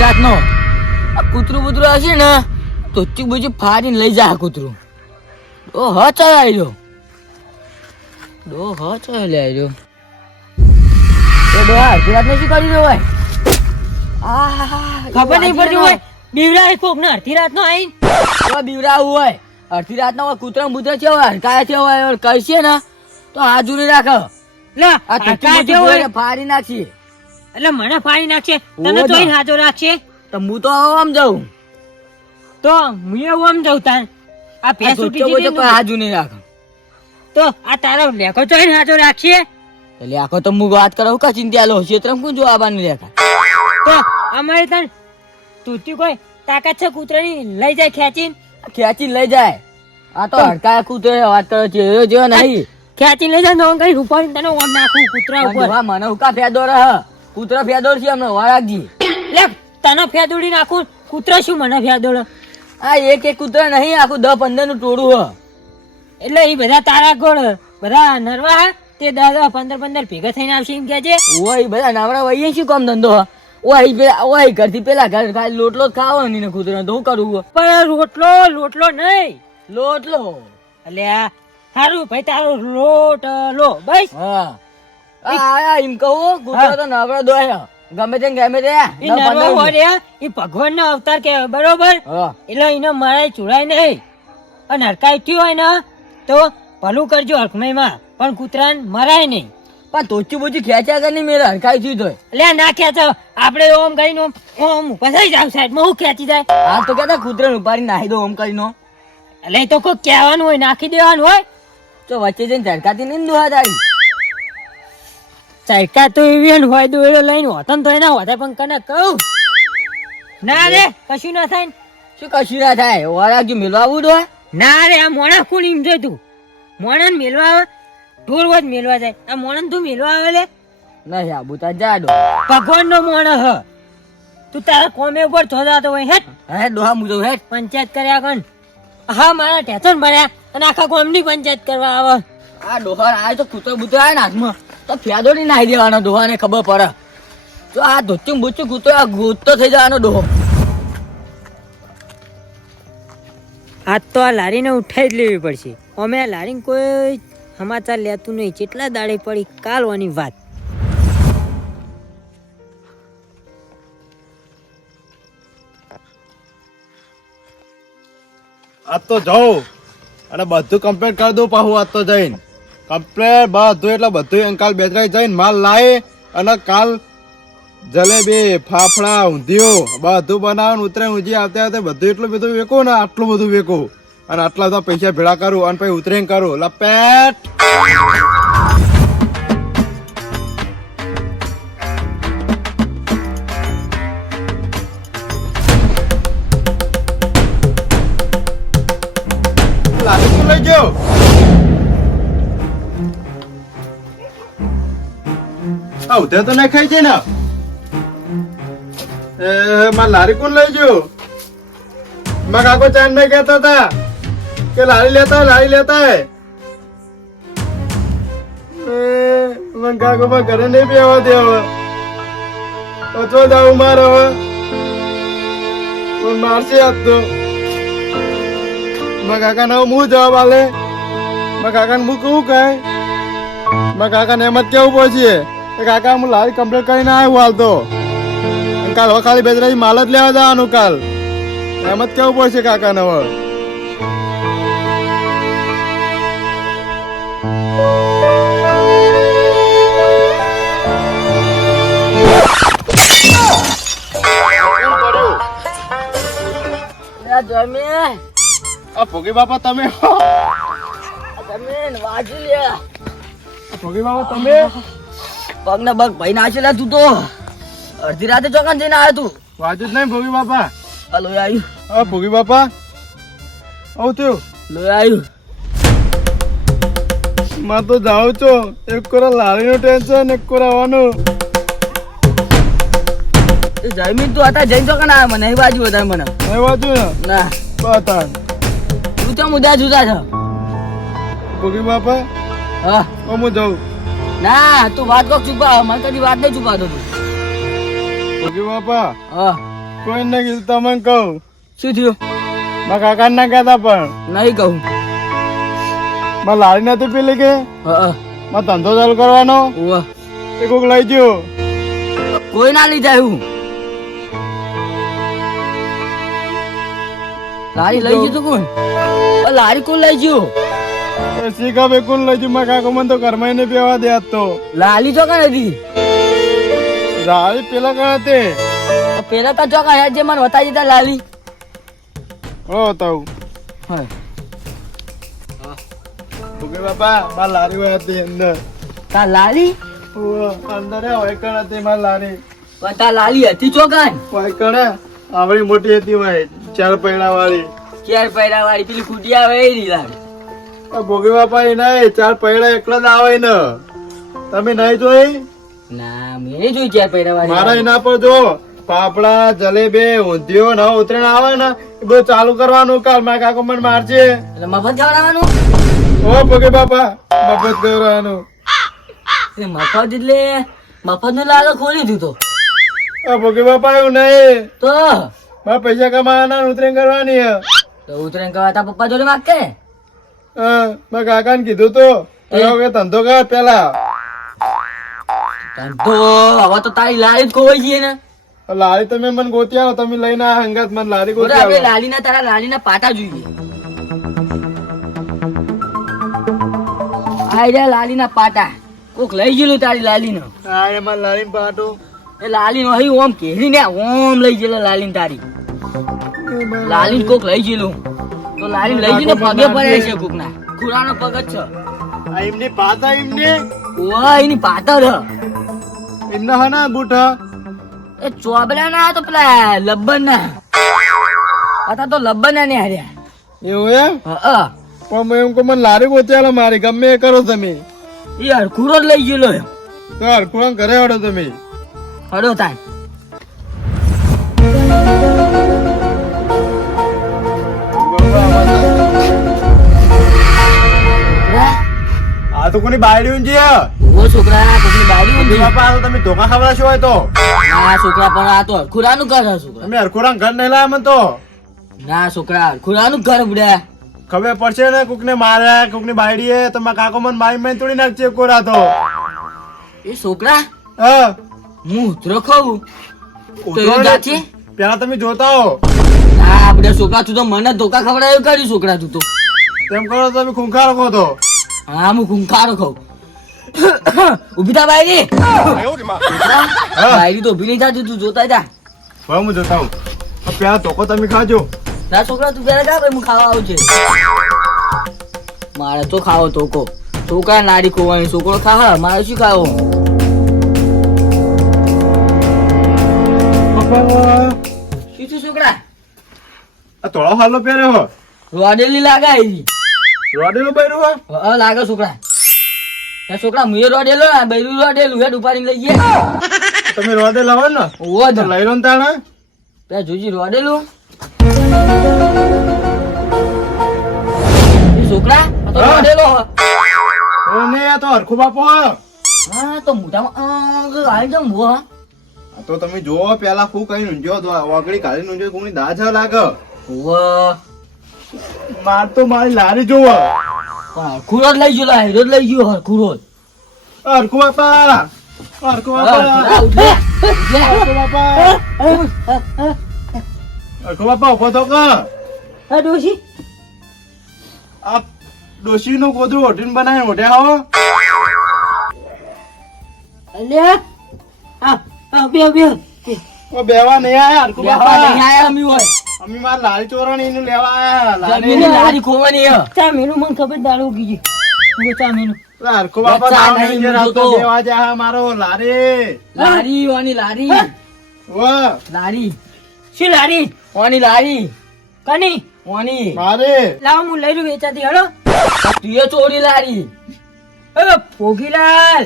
રાતનો કૂતરું બુતરું હશે ને તો બુચી ફાડીને લઈ જા કૂતરું. ડો હ ચલાવ્યો રાતને શું કરી રહ્યો હોય? ખબર નહીં પડતી હોય બીવરા કોક ને અડધી રાત નો આઈ બીવરાવું હોય અડધી રાત ના કૂતરા બુતરા છે હડકાયા છે હોય કહીશે ને તો હાજુ નહીં રાખો. ફાડી નાખીએ એટલે મને ફાડી નાખશે તને જોઈને હાજો રાખશે તો હું તો આમ જાઉં તો હું એવું આમ જાઉં તાર આ ભેંસ ઉઠી જઈ હાજુ નહીં રાખો તો આ તારો લેખો જોઈને હાજો રાખશે એટલે આખો તો હું વાત કરાવું કા ચિંતા લો ક્ષેત્રમાં કોણ જવાબ લેખા તો અમારે તને તું કોઈ તાકાત છે કૂતરાની લઈ જાય ખેંચીને લઈ જાય. આ તો હડકાયા કૂતરા વાત કરે છે જો નહીં ખેંચી લઈ જાય કઈ રૂપાણી તને ઓમ નાખું કૂતરા ઉપર મને હુકા ફેદો રહ કૂતરા ફેદોડ છે હમણાં વારાગજી લે તને ફેદોડી નાખું કૂતરા શું મને ફેદોડ આ એક કૂતરા નહીં આખું 10-15 નું ટોળું હ એટલે એ બધા તારા ગોળ બધા નરવા હે તે 10-15 ભેગા થઈને આવશે એમ કે છે ઓય બધા નાવડા વઈએ શું કામ ધંધો ઓય ઘરથી પેલા ઘર ખાલી લોટલો જ ખાવો ને કૂતરા તો હું કરું પણ રોટલો નહીં લોટલો અલ્યા સારું ભાઈ તારો લોટલો બસ હા એમ કહું કૂતરા તો નવરા દોય ગમે તે એ ભગવાન નો અવતાર કે બરોબર એટલે એને મારા ચુડાય નહીં અને હરકાઈ થયું હોય ને તો ભલું કરજો હરકમાં પણ કૂતરાને મરાય નહીં. પણ તોચી બોચી ખેંચ્યા કર નહીં મેરા હરકાઈ થયું તો એટલે ના ખેંચો આપડે ઓમ કરીને ઓમ પસાઈ જાવ સાઈડ માં હું ખેંચી જાય હાલ તો કેતા કૂતરાને ઉપાડી નાખી દો ઓમ કરીને એટલે તો કોઈ કહેવાનું હોય નાખી દેવાનું હોય તો વચ્ચે જઈને ઝડકાતી નહીં દુહા તારી ચડકા તો એવી હોય દોડો લઈને હોતન તો એના હોતા પણ કને કહું ના રે કશું ના થાય શું કશું ના થાય વારાજી મેળવાવું તો ના રે આ મોણા કોણ એમ જોઈ તું મોણા ને મેળવા આવે ઢોર વધ મેળવા જાય આ મોણા તું મેળવા આવે લે નહીં આબુ તા જાડો ભગવાન નો મોણા હ તું તારા કોમે ઉપર જોડાતો હોય હેટ હે ડોહા મુજો હેટ પંચાયત કર્યા કન હા મારા ટેશન ભર્યા અને આખા ગામની પંચાયત કરવા આવે આ ડોહા આ તો કૂતરો બુતરો આવે ને હાથમાં તો ફેદોડી નાખી દેવાનો ડોહાને ખબર પડે તો આ ધોચું બુચું કૂતરો આ ગોતો થઈ જવાનો ડોહો. આજ તો આ લારીને ઉઠાઈ જ લેવી પડશે અમે આ લારીને કોઈ સમાચાર લેતું નહીં કેટલા દાડે પડી કાલવાની વાત આજ તો જાઉં અને બધું કમ્પ્લીટ કરી દઉં પાછું આજ તો જઈને કમ્પ્લીટ બધું એટલે બધું કાલ બેતરાઈ જઈને માલ લાવી અને કાલ જલેબી ફાફડા ઊંધિયું બધું બનાવવાનું ઉતરે ઊંધી આવતે આવતે બધું એટલું બધું વેકું ને આટલું બધું વેકું અને આટલા બધા પૈસા ભેળા કરું અને પછી ઉતરીને કરું લપેટ લઈ ગયો ઉધે તો નહીં ખાઈ છે ને મારે લારી કોણ લઈ ગયો મારા કાકો ચાંદ ને કહેતા હતા કે લારી લેતા હે મને કાકો માં ઘરે નહીં બેવા દે હવે ઓછો જાઉં મારે હવે મારશે આજ તો મારા કાકા ને હું જવાબ આલે મારા કાકા ને હું કહું કહે મારા કાકા ને એમ જ કેવું પડશે કાકા હું લારી કમ્પ્લીટ કરીને આવ્યો હાલ તો કાલ હવે ખાલી બેજરાજી માલ જ લેવા જવાનું કાલ એમ જ કેવું પડશે કાકા ને હવે ભોગી બાપા તમે ભોગી બાપા તમે પગ ને બગ ભાઈ નાખેલા તું તો અડધી રાતે ચોકાન જઈને આવ્યો તું વાજુ જ નહીં ભોગી બાપા હલો આવ્યું હા ભોગી બાપા આવું થયું લો આવ્યું માં તો જાઉં છો એક કોરા લારી નું ટેન્શન એક કોરા આવવાનું જમીન તું હતા જઈને ચોકાન આવ્યો મને એ બાજુ વધારે મને એ બાજુ ને ના બતા તું તો મુદ્દા જુદા છો ભોગી બાપા હા હું જાઉં. ના તું વાત કોક છુપા મને કદી વાત નહીં છુપાતો તું. ભોગી બાપા હા કોઈ ને કીધું તમને કહું. શું થયું? મારા કાકા ના કહેતા પણ નહીં કહું. મારે લારી નથી પેલી કે હા મારે ધંધો ચાલુ કરવાનો ઓવા એ કોક લઈ ગયો. કોઈ ના લઈ જાય હું લારી લઈ ગયું તું કોણ? લારી કોણ લઈ ગયું? શીખા બે કોણ લઈ ગયું? મારા કાકો મને તો ઘરમાં નહીં બેવા દે આજ તો. લાલી ચોકા નથી લારી પેલા કયા તે પેલા તો ચોકા હેડ જે મને બતાવી દીધા લાલી. હો તાવ હા ભોગી બાપા મારે લારી હોય હતી અંદર. તા લાલી અંદર વાયકણ હતી મારી લારી. તા લાલી હતી ચોકા વાયકણ આવડી મોટી હતી હોય 4 પૈડા વાળી. ક્યારે પૈડા વાળી પેલી ખૂટી આવે એ ની લાલી. ભોગી બાપા એ નહીં 4 પૈડા એકલા જ આવે ને. તમે નહીં જોઈ? ના મેં જોઈ ક્યારે પૈડા વાળી. મારા એના પર જો પાપડા જલેબી ઊંધિયો ન ઉતરેણ આવે ને એ બધું ચાલુ કરવાનું. કાલ મારા કાકો મને મારશે. એટલે મફત ખવડાવવાનું? ઓ ભોગી બાપા મફત કરવાનું. એટલે મફત એટલે મફત નું લાગે ખોલી દીધું ભોગી બાપા એવું નહીં. તો મારા પૈસા કમાવાના ને ઉતરેણ કરવાની હે. તો ઉતરેણ કરવા તા પપ્પા જોડે માગતે. મારા કાકા ને કીધું તો હવે ધંધો કર પેલા. તો હવે તો તારી લારી જ ખોવાઈ ગઈ ને. લારી તમે મને ગોતી આવો. તમે લઈને આ હંગાત મને લારી બોલો ગોતી આપણે આવો. લાલીના તારા લાલીના પાટા જોઈએ. આ રહ્યા લાલીના પાટા. કોક લઈ ગયેલું તારી લાલીનો. હા એમાં લારી પાટો. એ લાલીનો અહીં ઓમ કેરી ને ઓમ લઈ ગયેલો લાલીન તારી. લાલીન કોક લઈ ગયેલું. તો લાલીન લઈ જઈને પગે પડે છે કોકના. ખુરાનો પગ જ છે. આ એમની પાતા એમને ઓહ એની પાતર હ. એમના હા ના બૂઠા. એ ચોબલા ના તો પેલા લબ્બન ના. હતા તો લબ્બન ના ને હાર્યા. એવું એમ? હા પણ એમ કહું મને લારી ગોતી આલો મારી ગમે એ કરો તમે. એ હરખુરો જ લઈ ગયેલો. તો હરખું ઘરે હડો તમે. હડો તાન. આ તો કોની બાયડી ઊંઘી હે? ઓ છોકરા કોકની બારી ઊંધી. બાપા આ તો તમે ધોકા ખાવડાશો હોય તો. ના છોકરા પણ આ તો હરખુરાનું ઘર હે છોકરા. તમે હરખુરાં ઘર નહીં લાયા મને તો. ના છોકરા હરખુરાનું ઘર બુડ્યા. ખબર પડશે ને કોકને માર્યા કોકની બાયડીએ તો મારા કાકો મને મારી તોડી નાખશે કોરા તો. એ છોકરા હા હું ઉતરો ખાવું તો એવું જાતી? પેલા તમે જોતા હો. ના બધા છોકરા તું તો મને ધોકા ખવડાવ્યું કર્યું છોકરા તું તો. તેમ કરો તો તમે ખૂંખાર કહો તો. હા હું ખૂંખારો ખાઉં. ઉભી થા બાયરી. બાયરી તો ઉભી નહીં થતી તું જોતા જા. હવે હું જોતા હું. પેલા ધોકો તમે ખાજો. ના છોકરા તું પેલા જા ભાઈ હું ખાવા આવું છે. મારે તો ખાવો ધોકો. છોકરા નાડી ખોવાની છોકરો ખા મારે શું ખાવો? શું છું છોકરા? આ તોળો હાલો પહેર્યો હો. રોડેલી લાગે આવી. રોડેલો બૈરું હો. હા લાગે છોકરા. ના છોકરા મુએ રોડેલો ને બૈરું રોડેલું હેડ ઉપાડીને લઈ ગયા. તમે રોડે લાવો ને ઓવો તો લઈ લો ને તાણે. પેલા જોજી રોડેલું. એ છોકરા આ તો હા. રોડેલો હ. ને આ તો હરખું બાપો હો. હા તો મોઢામાં આવી જાઉં હો. તો તમે જોવો પેલા ફૂ કઈ ઊંઝો વાગડી કાઢી ઊંઝો કોની દાજ લાગે. ઓવો માર તો મારી લારી જોવો. પણ હરખુરો જ લઈ ગયો હીરો જ લઈ ગયો હરખુરો જ. હરખું બાપા હરખું હા, બાપા ઉઠે, ઉઠે. હરખું બાપા હરખું બાપા ઉભો થો કે. હા ડોશી આ ડોશી નું ગોદરું ઓઢીને બનાવીને ઓઢ્યા હો. અલ્યા હા હા બે બે ઓ બેવા નહીં આયા હરખું બેહવા બાપા. નહીં આયા અમી હોય. અમે માર લારી ચોરાણી એનું લેવા આયા. જમીનની લારી ખોવાની હે. ચા મેનું મને ખબર દારૂ કીજી ચા મેનું હરખું બાપા ચા દાવ નહીં નહીં મૂકતો રાતો તો. દેવા જા મારો લારી. લારી ઓની લારી વાહ લારી શું લારી ઓની લારી કની ઓની મારે લાવ હું લઈ રહ્યું વેચાતી હલો તુએ ચોરી લારી. અરે ભોગીલાલ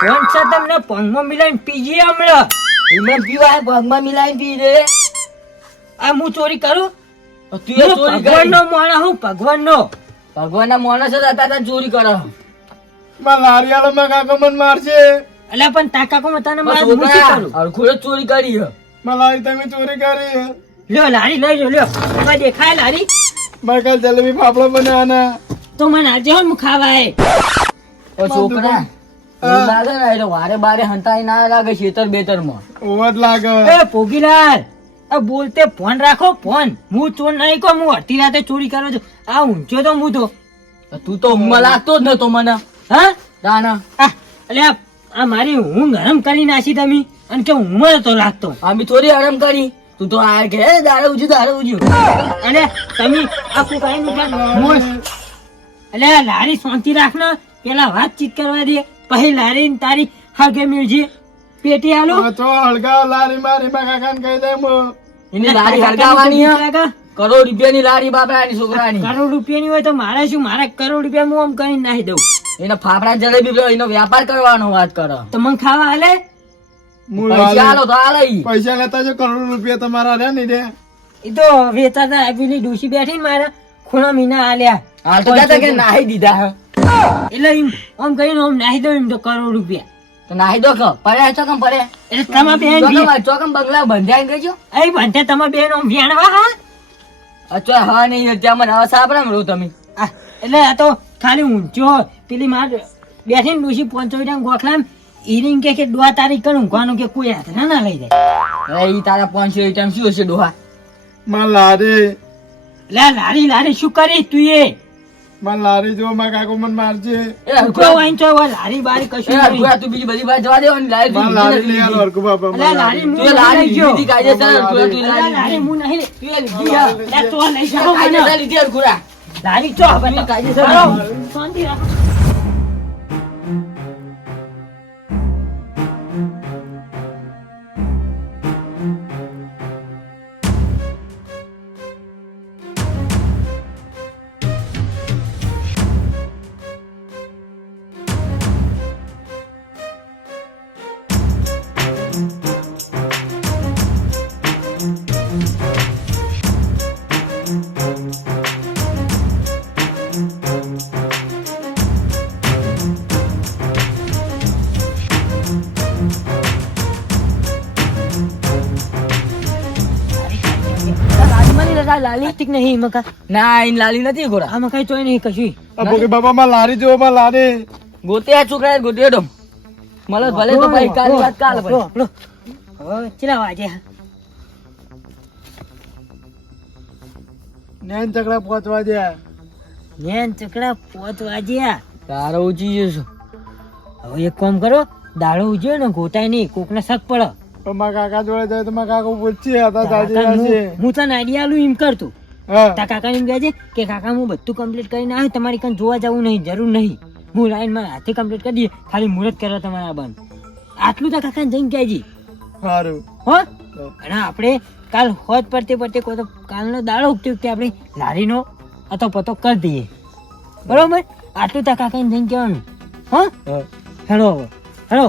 કોણ છે તમને પંગમાં મિલાઈને પીજી હમણાં એમને પીવાય પગમાં મિલાઈને પી રે. આ હું ચોરી કરું તુએ ચોરી ભગવાન કરી. નો માણસ હું ભગવાન નો ભગવાનના માણસ જ હતા તાર ચોરી કરો. માં લારી વાળો માં કાકો મને મારશે. અલ્યા પણ તા કાકો તને બસ માર હું શું છોકરા કરું? હરખું જ ચોરી કરી હે. માં લારી તમે ચોરી કરી. લ્યો લારી લઈ લો લ્યો એમાં દેખાય લારી માં કાલ જલેબી ફાફડા બનાવવાના. તો મને આજે હું ખાવા હે ઓ છોકરા એવું લાગે ને એટલે વારે બારે હંતાઈ ના લાગે ખેતર બેતરમાં. ઓવર લાગે. એ પોગીલાલ આ બોલતે ફોન રાખો ફોન હું ચોર નહીં કહું હું અડધી રાતે ચોરી કરો છો આ ઊંચો તો હું તો તું તો ઊંઘમાં લાગતો જ નતો મને. હા તાના અલ્યા આ મારી ઊંઘ હરમ કરી નાખી તમે અને કે ઊંઘમાં તો લાગતો અમે થોડી આરામ કરી. તું તો આ કે દાડે ઉજ્યું. અને તમે આ કુકાઈ નું અલ્યા લારી શાંતિ રાખ ને પેલા વાતચીત કરવા દે પછી લારી ને તારી હાગે મેળજી પેટી આલો તો હળગાવ લારી મારી માં કાકાને કહી દે હું. એની લારી હળગાવાની હે. કરોડ રૂપિયાની લારી બાપરાની છોકરાની. કરોડ રૂપિયાની હોય તો મારે શું મારા કરોડ રૂપિયા હું આમ કરીને નાખી દઉં એને ફાફડા જલેબી એનો વ્યાપાર કરવાનો વાત કરો. તો મને ખાવા હાલે હું પૈસા લારી- આલો તો આલે ઈ. પૈસા લેતા જો કરોડ રૂપિયા તમારા રે નહીં રે. એ તો વેચાતા આપીને ડોશી બેઠી ને મારા ખૂણા મીના આલ્યા હાલ તો કહેતા કે નાહી દીધા હે. એટલે એમ આમ કરીને આમ નાખી દઉં એમ તો કરોડ રૂપિયા તો નાહી દો કે પડ્યા ચોકમ પડ્યા. એટલે તમારા બેન ચોકમ બંગલા બંધાઈ ગયો. એ બંધે તમારા બેન આમ વ્યાણવા હા અચ્છા હા નહીં ત્યાં મને હવે સાંભળામ રહો તમે. આ, એટલે આ તો ખાલી ઊંચો પેલી માર બેઠી ને ડોશી પહોંચો ગોખલામ ઈરિંગ કે દોવા તારીખ કર ઊંઘવાનું કે કોઈ હાથ ના લઈ જાય એ ઈ તારા 500 આઈટમ શું હશે ડોહા? માં લારી લે લારી લારી શું કરી તું એ માં લારી જો માં કાકો મને મારશે. એ ઉભો હરખું વાંચો હોય લારી બારી કશું એ નહીં. હરખું તું બીજી બધી વાત જવા દેવાની લારી તું માં લારી લઈ આલો હરકુ બાપા. અલા, લારી તું હું એ લારી લઈ ગયો. લીધી કાયદેસર હરખું તું અલા, લારી લારી હું નહીં તું એ લીધી હે. લે, તો લઈ જાઓ મને. કાયદેસર લીધી હરખું રા. લારી ચો હવે તો. કાયદેસર હાલો, લીધી. શાંતિ રાખો. લારીમાં નહીં લગાડ, લાલી. ઠીક નહીં મકા ના ઈ લાલી નથી ગોરા. આમાં કઈ ચોય નહીં કશું આ ભોગે બાપા માં લારી જો માં લારી. ગોતે આ છોકરા ગોતે હેડો. મળે ભલે તો ભાઈ કાલી વાત કાલ ભાઈ. હવે ચલા વાજે નેન ચકડા પહોંચવા દે. નેન ચકડા 5 વાગ્યા તારો ઉચી જશો. હવે એક કામ કરો દાડો ઉજ્યો ને ગોટાય નહીં કોક ને શક પડે પણ માં કાકા જોડે જાય તો માં કાકો પૂછશે હતા જાજી કાકા, જશે. હું તને આઈડિયા આલું એમ કરતું હા તા કાકા એમ કહે છે કે કાકા હું બધું કમ્પ્લીટ કરીને આવ્યો તમારી કાન જોવા જવું નહીં જરૂર નહીં હું લાઈન માં હાથે કમ્પ્લીટ કરી દઈએ ખાલી મુહૂર્ત કરો તમારા બંધ આટલું તો કાકા જઈને કહેજી સારું. હો અને આપણે કાલ હોજ પડતે પડતે કોઈ તો કાલનો દાડો ઉગતી વખતે આપણે લારીનો અતો પતો કરી દઈએ બરોબર આટલું તો કાકા જઈને કહેવાનું હો હા. Hello hello